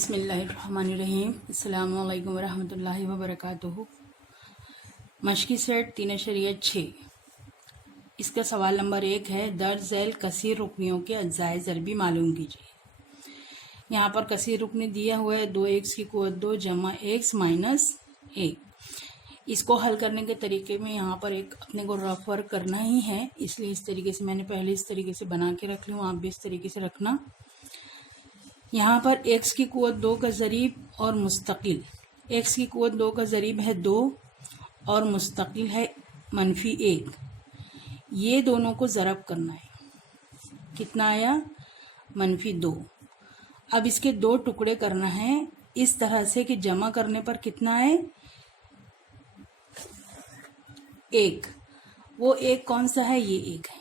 बिस्मिल्लाहिर्रहमानिर्रहीम। अस्सलामु अलैकुम वरहमतुल्लाहि वबरकातुहू। मशकी सेट 3 6। इसका सवाल नंबर 1 है, दर्ज झैल कसीर रुकनियों के अज्जाए ज़रबी मालूम कीजिए। यहाँ पर कसीर रुकनी दिया हुआ है 2x की क़ुव्वत 2 जमा x माइनस 1। इसको हल करने के तरीके में यहाँ पर एक अपने को रफ वर्क करना ही है, इसलिए इस तरीके से मैंने पहले इस तरीके से बना के रख लूँ। आप भी इस तरीके से रखना। यहाँ पर x की क़ुव्वत 2 का ज़रीब और मुस्तकिल, x की क़ुव्वत 2 का ज़रीब है 2 और मुस्तकिल है -1। ये दोनों को ज़रब करना है। कितना आया? -2। अब इसके 2 टुकड़े करना है इस तरह से कि जमा करने पर कितना है? 1। वो 1 कौन सा है? ये 1 है।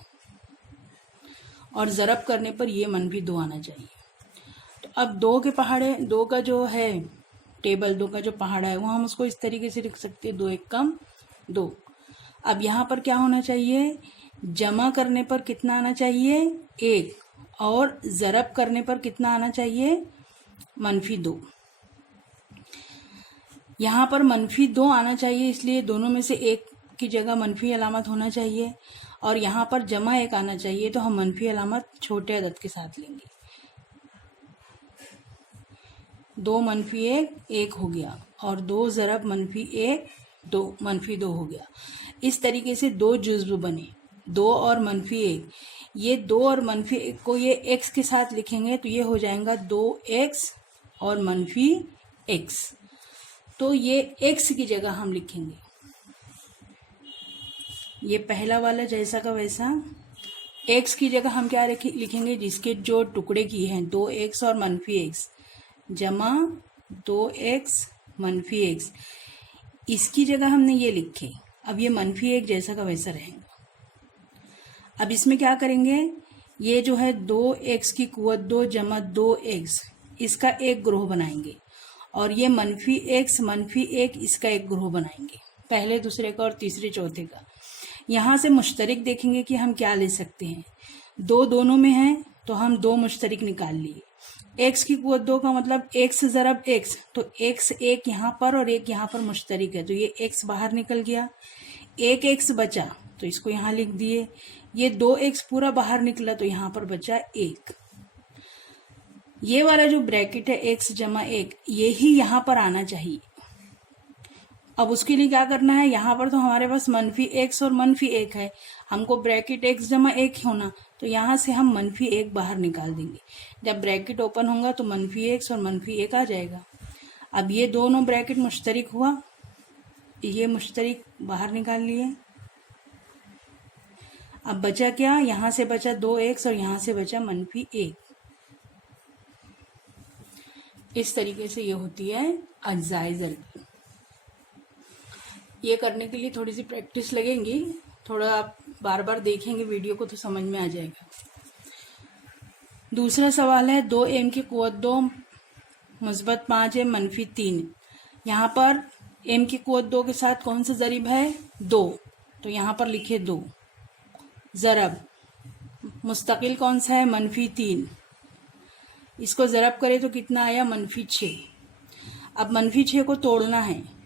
और ज़रब करने पर ये -2 आना चाहिए। तो अब 2 के पहाड़े, 2 का जो है टेबल, 2 का जो पहाड़ा है वो हम उसको इस तरीके से लिख सकते हैं, 2 1 कम 2। अब यहाँ पर क्या होना चाहिए? जमा करने पर कितना आना चाहिए? 1। और ज़रब करने पर कितना आना चाहिए? -2। यहाँ पर -2 आना चाहिए, इसलिए दोनों में से एक की जगह मनफी अलामत होना चाहिए। और यहाँ पर जमा 1 आना चाहिए, तो हम मनफी अलामत छोटे अदद के साथ लेंगे। 2 -1 1 हो गया और 2 ज़रब -1 2 -2 हो गया। इस तरीके से 2 जुज़्व बने, 2 और -1। ये 2 और -1 को ये x के साथ लिखेंगे तो ये हो जाएगा 2x और -x। तो ये x की जगह हम लिखेंगे, ये पहला वाला जैसा का वैसा। x की जगह हम क्या लिखेंगे? जिसके जो टुकड़े किए हैं 2x और -x जमा 2x -x, इसकी जगह हमने ये लिखे। अब ये -1 जैसा का वैसा रहेगा। अब इसमें क्या करेंगे? ये जो है 2x की क़ुव्वत 2 जमा 2x, इसका एक ग्रोह बनाएंगे। और ये -x -1 इसका एक ग्रोह बनाएंगे, पहले दूसरे का और तीसरे चौथे का। यहाँ से मुश्तरिक देखेंगे कि हम क्या ले सकते हैं। 2 दोनों में है तो हम 2 मुश्तरिक निकाल लिए। x की क़ुव्वत 2 का मतलब x ज़रब x, तो x एक यहाँ पर और एक यहाँ पर मुश्तरिक है, तो ये x बाहर निकल गया। एक x बचा तो इसको यहाँ लिख दिए। ये 2x पूरा बाहर निकला तो यहाँ पर बचा 1। ये वाला जो ब्रैकेट है x जमा 1, ये ही यहाँ पर आना चाहिए। अब उसके लिए क्या करना है? यहाँ पर तो हमारे पास -x और -1 है, हमको ब्रैकेट x जमा 1 होना, तो यहाँ से हम -1 बाहर निकाल देंगे। जब ब्रैकेट ओपन होगा तो -x और -1 आ जाएगा। अब ये दोनों ब्रैकेट मुश्तरिक हुआ, ये मुश्तरिक बाहर निकाल लिए। अब बचा क्या? यहाँ से बचा 2x और यहाँ से बचा -1। इस तरीके से ये होती है अज्जाए ज़रबी। ये करने के लिए थोड़ी सी प्रैक्टिस लगेगी, थोड़ा आप बार बार देखेंगे वीडियो को तो समझ में आ जाएगा। दूसरा सवाल है, 2m की क़ुव्वत 2 मुस्बत 5 है -3। यहाँ पर m की क़ुव्वत 2 के साथ कौन सा ज़रीब है? 2, तो यहाँ पर लिखे 2। ज़रब मुस्तकिल कौन सा है? -3। इसको ज़रब करें तो कितना आया? -6। अब -6 को तोड़ना है।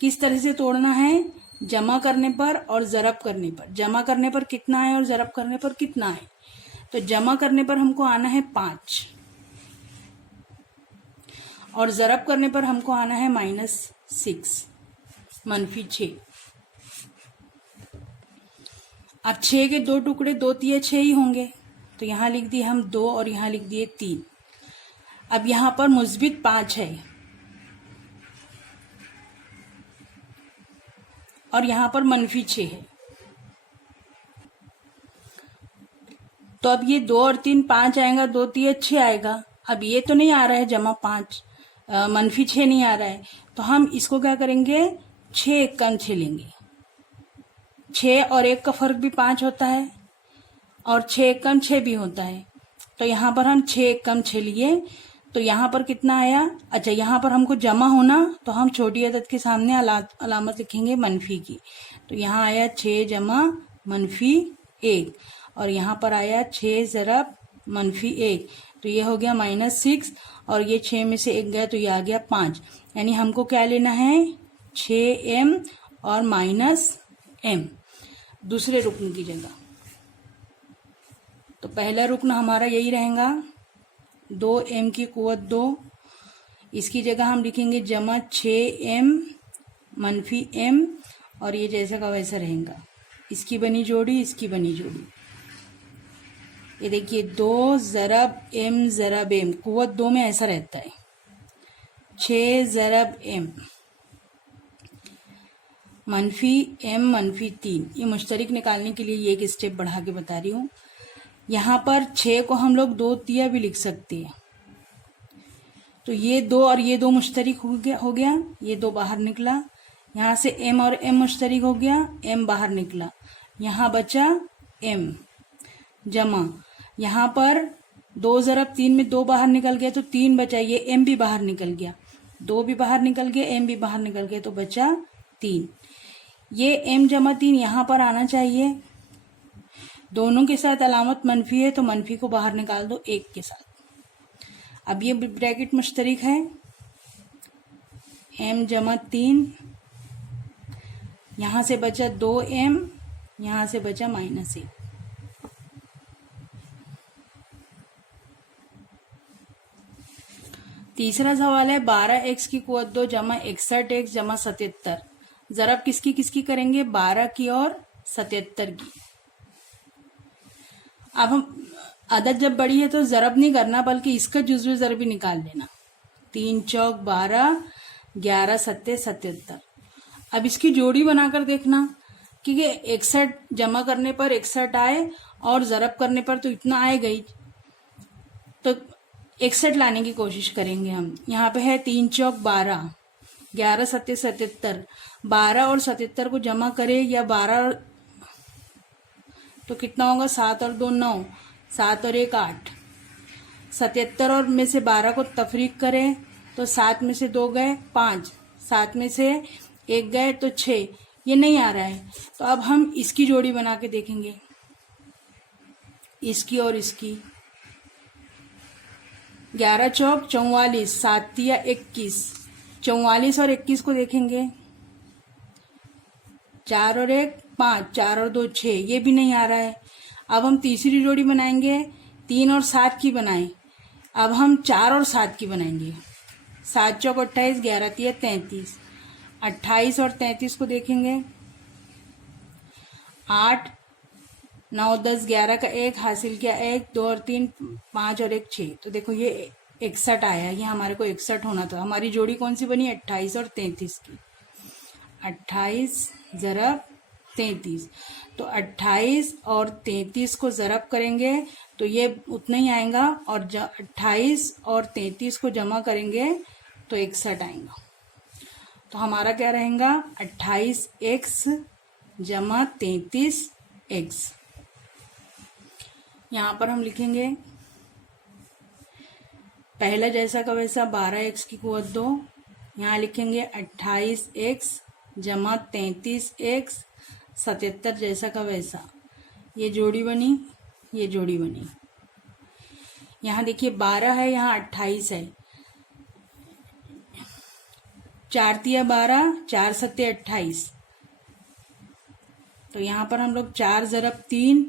किस तरह से तोड़ना है? जमा करने पर और ज़रब करने पर। जमा करने पर कितना है और ज़रब करने पर कितना है? तो जमा करने पर हमको आना है 5 और ज़रब करने पर हमको आना है -6 -6। अब 6 के 2 टुकड़े 2 तिये 6 ही होंगे, तो यहाँ लिख दिए हम 2 और यहाँ लिख दिए 3। अब यहाँ पर मुस्बित 5 है और यहाँ पर -6 है, तो अब ये 2 और 3 5 आएगा, 2 तिये 6 आएगा। अब ये तो नहीं आ रहा है जमा 5, -6 नहीं आ रहा है, तो हम इसको क्या करेंगे? 6 कम 6 लेंगे। 6 और 1 का फ़र्क भी 5 होता है और 6 कम 6 भी होता है, तो यहाँ पर हम 6 कम 6 लिए, तो यहाँ पर कितना आया? अच्छा, यहाँ पर हमको जमा होना तो हम छोटी अदद के सामने अलामत लिखेंगे मनफी की, तो यहाँ आया 6 जमा -1 और यहाँ पर आया 6 ज़रब -1, तो ये हो गया -6 और ये 6 में से 1 गया तो ये आ गया 5। यानी हमको क्या लेना है 6m और -m दूसरे रुकन की जगह। तो पहला रुकन हमारा यही रहेगा 2m की कुवत 2, इसकी जगह हम लिखेंगे जमा 6m मनफी m और ये जैसा का वैसा रहेगा। इसकी बनी जोड़ी, इसकी बनी जोड़ी। ये देखिए 2 ज़रब m ज़रब m, कुवत 2 में ऐसा रहता है 6 ज़रब m मनफी m मनफी 3। ये मुश्तरिक निकालने के लिए ये एक स्टेप बढ़ा के बता रही हूँ। यहाँ पर 6 को हम लोग 2 तिया भी लिख सकते हैं। तो ये 2 और ये 2 मुश्तरिक हो गया, ये 2 बाहर निकला। यहाँ से m और m मुश्तरिक हो गया, m बाहर निकला। यहाँ बचा m जमा, यहाँ पर 2 ज़रब 3 में 2 बाहर निकल गया तो 3 बचा, ये m भी बाहर निकल गया, 2 भी बाहर निकल गया, m भी बाहर निकल गया तो बचा 3। ये m जमा 3 यहाँ पर आना चाहिए। दोनों के साथ अलामत मनफी है तो मनफी को बाहर निकाल दो 1 के साथ। अब ये ब्रैकेट मुश्तरिक है, m जमा 3, यहाँ से बचा 2m, यहाँ से बचा -1। तीसरा सवाल है 12x की कुवत 2 जमा 61x जमा 77। ज़रब किसकी किसकी करेंगे 12 की और 77 की। अब हम अदद जब बड़ी है तो ज़रब नहीं करना बल्कि इसका जुज़्व ज़रबी निकाल लेना। 3 चौक 12, 11 सत्ते 77। अब इसकी जोड़ी बनाकर देखना क्योंकि 61 जमा करने पर 61 आए और ज़रब करने पर तो इतना आएगा ही, तो 61 लाने की कोशिश करेंगे हम। यहाँ पे है 3 चौक 12, 11 सत्ते 77। 12 और 77 को जमा करें या 12 तो कितना होगा 7 और 2 9, 7 और 1 8। 77 और में से 12 को तफरीक करें तो 7 में से 2 गए 5, 7 में से 1 गए तो 6। ये नहीं आ रहा है तो अब हम इसकी जोड़ी बना के देखेंगे, इसकी और इसकी। 11 चौक 44, 7 तिया 21। 44 और 21 को देखेंगे, 4 और 1 5, 4 और 2 6। ये भी नहीं आ रहा है। अब हम तीसरी जोड़ी बनाएंगे, 3 और 7 की बनाएं। अब हम 4 और 7 की बनाएंगे। 7 चौक 28, 11 तिया 33। 28 और 33 को देखेंगे, 8 9 10 11 का 1 हासिल किया, 1 2 और 3 5 और 1 6। तो देखो ये 61 आया, ये हमारे को 61 होना था। हमारी जोड़ी कौन सी बनी 28 और 33 की। 28 ज़रब 33, तो 28 और 33 को ज़रब करेंगे तो ये उतना ही आएगा और 28 और 33 को जमा करेंगे तो 61 आएगा। तो हमारा क्या रहेगा 28x जमा 33x। यहाँ पर हम लिखेंगे पहला जैसा का वैसा 12x की कुवत 2, यहाँ लिखेंगे 28x जमा 33x 77 जैसा का वैसा। ये जोड़ी बनी, ये जोड़ी बनी। यहाँ देखिए 12 है, यहाँ 28 है। 4 तिया 12, 4 सत्ते 28। तो यहाँ पर हम लोग 4 ज़रब 3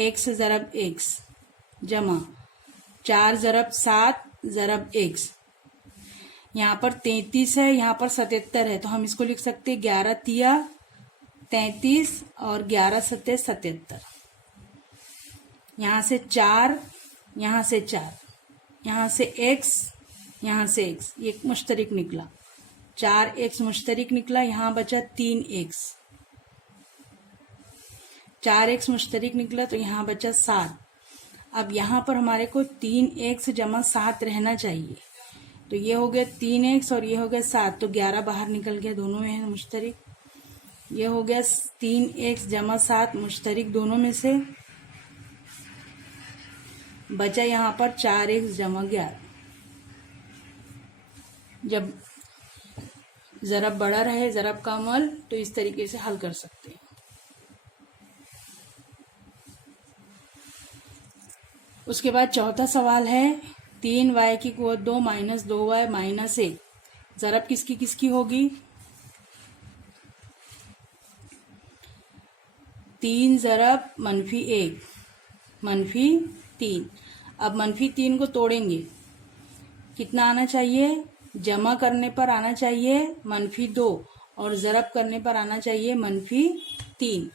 x ज़रब x जमा 4 ज़रब 7 ज़रब x। यहाँ पर 33 है, यहाँ पर 77 है तो हम इसको लिख सकते हैं 11 तिया 33 और 11 सत्ते 77। यहाँ से 4, यहाँ से 4, यहाँ से x, यहाँ से x, ये मुश्तरिक निकला। 4x मुश्तरिक निकला, यहाँ बचा 3x। 4x मुश्तरिक निकला तो यहाँ बचा 7। अब यहाँ पर हमारे को 3x जमा 7 रहना चाहिए। तो ये हो गया 3x और ये हो गया 7, तो 11 बाहर निकल गया, दोनों में है मुश्तरिक। ये हो गया 3x जमा 7 मुश्तरिक दोनों में से। बचा यहाँ पर 4x जमा 11। जब ज़रब बड़ा रहे, ज़रब का अमल, तो इस तरीके से हल कर सकते हैं। उसके बाद चौथा सवाल है 3y की कुवत 2 माइनस 2y माइनस 1, ज़रब किसकी किसकी होगी? 3 ज़रब -1 -3। अब -3 को तोड़ेंगे, कितना आना चाहिए? जमा करने पर आना चाहिए -2 और ज़रब करने पर आना चाहिए -3।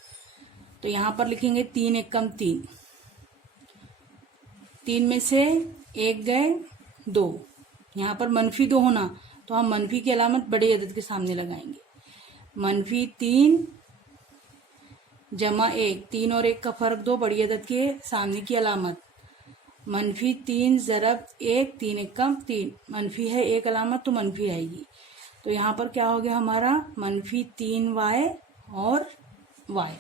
तो यहाँ पर लिखेंगे 3 एकम 3, 3 में से 1 गए 2, यहाँ पर -2 होना तो हम मनफी की अलामत बड़ी अदद के सामने लगाएंगे। -3 जमा 1, 3 और 1 का फर्क दो, बड़ी अदद के सामने की अलामत। -3 ज़रब 1, 3 एकम 3, मनफी है एक अलामत तो मनफी आएगी। तो यहाँ पर क्या हो गया हमारा? -3y और y।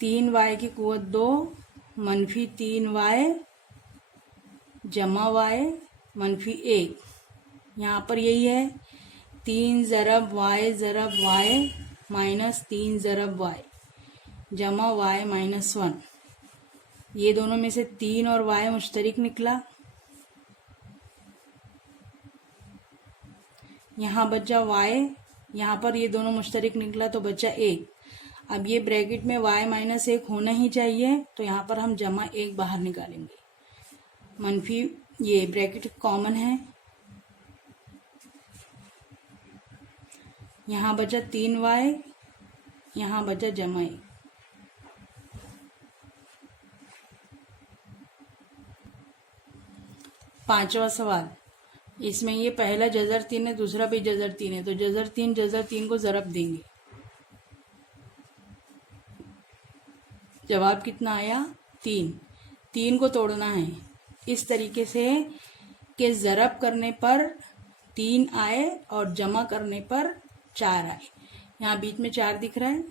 3y की कुवत 2 -3y जमा y -1, यहाँ पर यही है 3 ज़रब y माइनस 3 ज़रब y जमा y माइनस 1। ये दोनों में से 3 और y मुश्तरिक निकला, यहाँ बचा y, यहाँ पर ये दोनों मुश्तरिक निकला तो बचा 1। अब ये ब्रैकेट में y माइनस 1 होना ही चाहिए, तो यहाँ पर हम जमा 1 बाहर निकालेंगे। मनफी ये ब्रैकेट कॉमन है, यहाँ बचा 3y, यहाँ बचा जमा 1। पांचवा सवाल, इसमें ये पहला जज़र 3 है, दूसरा भी जज़र 3 है, तो जज़र 3 को ज़रब देंगे। जवाब कितना आया? 3 को तोड़ना है इस तरीके से कि ज़रब करने पर 3 आए और जमा करने पर 4 आए। यहाँ बीच में 4 दिख रहा है,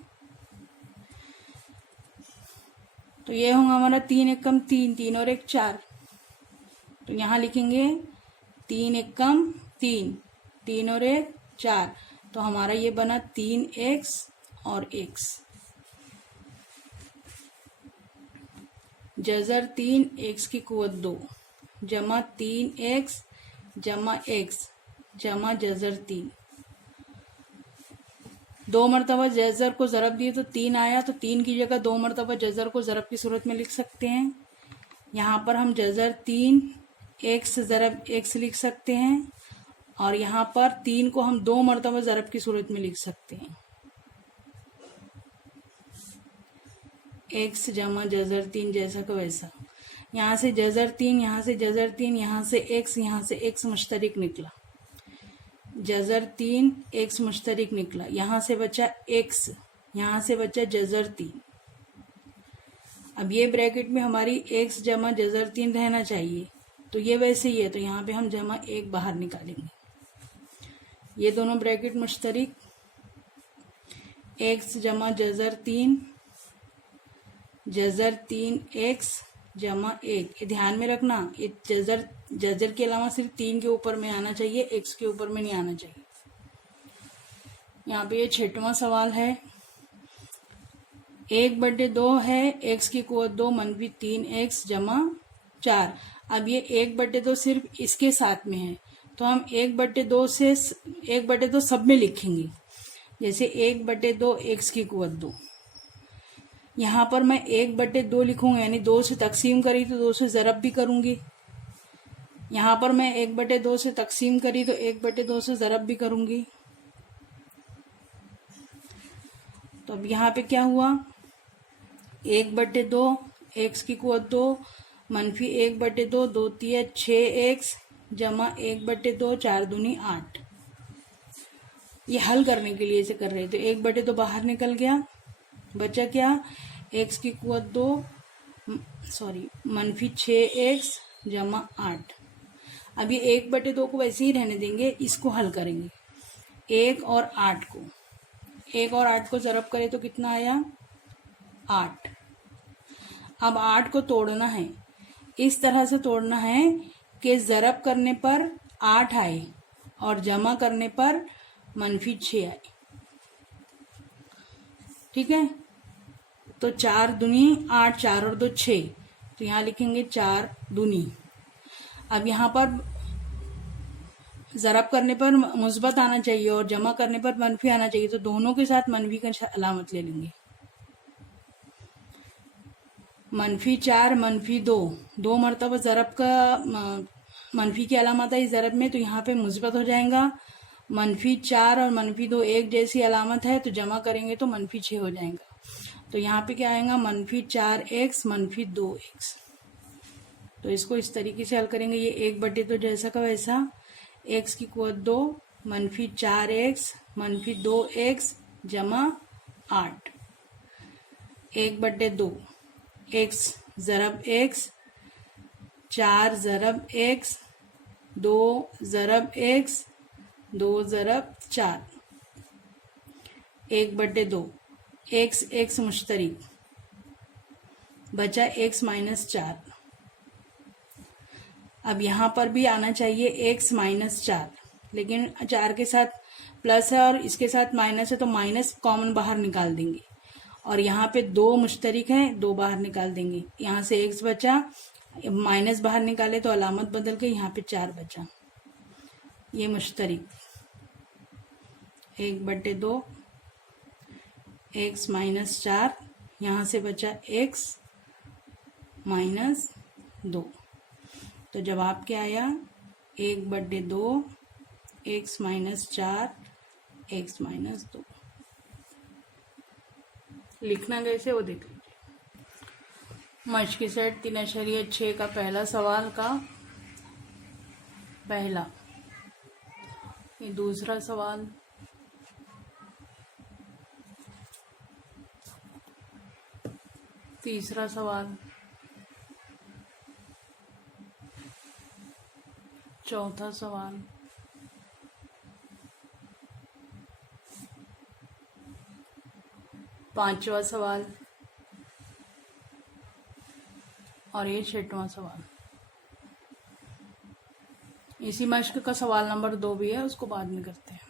तो ये होगा हमारा 3 एकम 3, 3 और 1 4। तो यहाँ लिखेंगे 3 एकम 3, 3 और 1 4, तो हमारा ये बना 3x और x। जज़र 3 x की कुवत 2 जमा 3x जमा x जमा जज़र 3। 2 मरतबा जज़र को ज़रब दिए तो 3 आया, तो 3 की जगह 2 मरतबा जज़र को ज़रब की सूरत में लिख सकते हैं। यहाँ पर हम जज़र 3 x ज़रब x लिख सकते हैं, और यहाँ पर 3 को हम 2 मरतबा ज़रब की सूरत में लिख सकते हैं। x जमा जज़र 3 जैसा का वैसा। यहाँ से जज़र 3, यहाँ से जज़र 3, यहाँ से x मुश्तरिक निकला। जज़र 3 x मुश्तरिक निकला, यहाँ से बचा x, यहाँ से बचा जज़र 3। अब ये ब्रैकेट में हमारी x जमा जज़र 3 रहना चाहिए, तो ये वैसे ही है, तो यहाँ पे हम जमा 1 बाहर निकालेंगे। ये दोनों ब्रैकेट मुश्तरिक, x जमा जज़र 3 x जमा 1। ये ध्यान में रखना, ये जज़र के अलावा सिर्फ 3 के ऊपर में आना चाहिए, x के ऊपर में नहीं आना चाहिए। यहाँ पे ये 6वां सवाल है। 1/2 है x की कुवत 2 -3x जमा 4। अब ये 1/2 सिर्फ इसके साथ में है, तो हम 1/2 से 1/2 सब में लिखेंगे। जैसे 1/2 x की कुवत 2, यहाँ पर मैं 1/2 लिखूंगा, यानी 2 से तकसीम करी तो 2 से ज़रब भी करूंगी। यहाँ पर मैं 1/2 से तकसीम करी तो 1/2 से ज़रब भी करूंगी। तो अब यहाँ पे क्या हुआ? 1/2 x की कुवत 2 -1/2 2 3 6x जमा 1/2 4 दूनी 8। ये हल करने के लिए इसे कर रहे थे। 1/2 बाहर निकल गया, बचा क्या? x की कुवत 2 -6x जमा 8। अब ये 1/2 को वैसे ही रहने देंगे, इसको हल करेंगे। 1 और 8 को ज़रब करें तो कितना आया? 8। अब 8 को तोड़ना है, इस तरह से तोड़ना है कि ज़रब करने पर 8 आए और जमा करने पर -6 आए। ठीक है, तो 4 दूनी 8, 4 और 2 6, तो यहाँ लिखेंगे 4 दूनी। अब यहाँ पर ज़रब करने पर मुस्बत आना चाहिए और जमा करने पर मनफी आना चाहिए, तो दोनों के साथ मनफी का अलामत ले लेंगे। -4 -2, 2 मरतबा ज़रब का मनफी की अलामत है इस ज़रब में, तो यहाँ पे मुस्बत हो जाएगा। -4 और -2 एक जैसी अलामत है, तो जमा करेंगे तो -6 हो जाएगा। तो यहाँ पे क्या आएगा, -4x -2x। तो इसको इस तरीके से हल करेंगे। ये 1/2 तो जैसा का वैसा, x की कुव्वत 2, -4x -2x जमा 8, 1/2 x ज़रब x, 4 ज़रब x, 2 ज़रब x, 2 ज़रब 4, 1/2 x x मुश्तरिक, बचा x -4। अब यहाँ पर भी आना चाहिए x -4, लेकिन 4 के साथ प्लस है और इसके साथ माइनस है, तो माइनस कॉमन बाहर निकाल देंगे। और यहाँ पे 2 मुश्तरिक है, 2 बाहर निकाल देंगे। यहाँ से x बचा, माइनस बाहर निकाले तो अलामत बदल के यहाँ पे 4 बचा। ये मुश्तरिक 1/2 x -4, यहाँ से बचा x -2। तो जवाब क्या आया, 1/2 x -4 x -2। लिखना कैसे वो देख लीजिए। मश्क सेट 3.6 का पहला सवाल का पहला, ये दूसरा सवाल, तीसरा सवाल, चौथा सवाल, पांचवा सवाल और ये 6वां सवाल। इसी मश्क का सवाल नंबर 2 भी है, उसको बाद में करते हैं।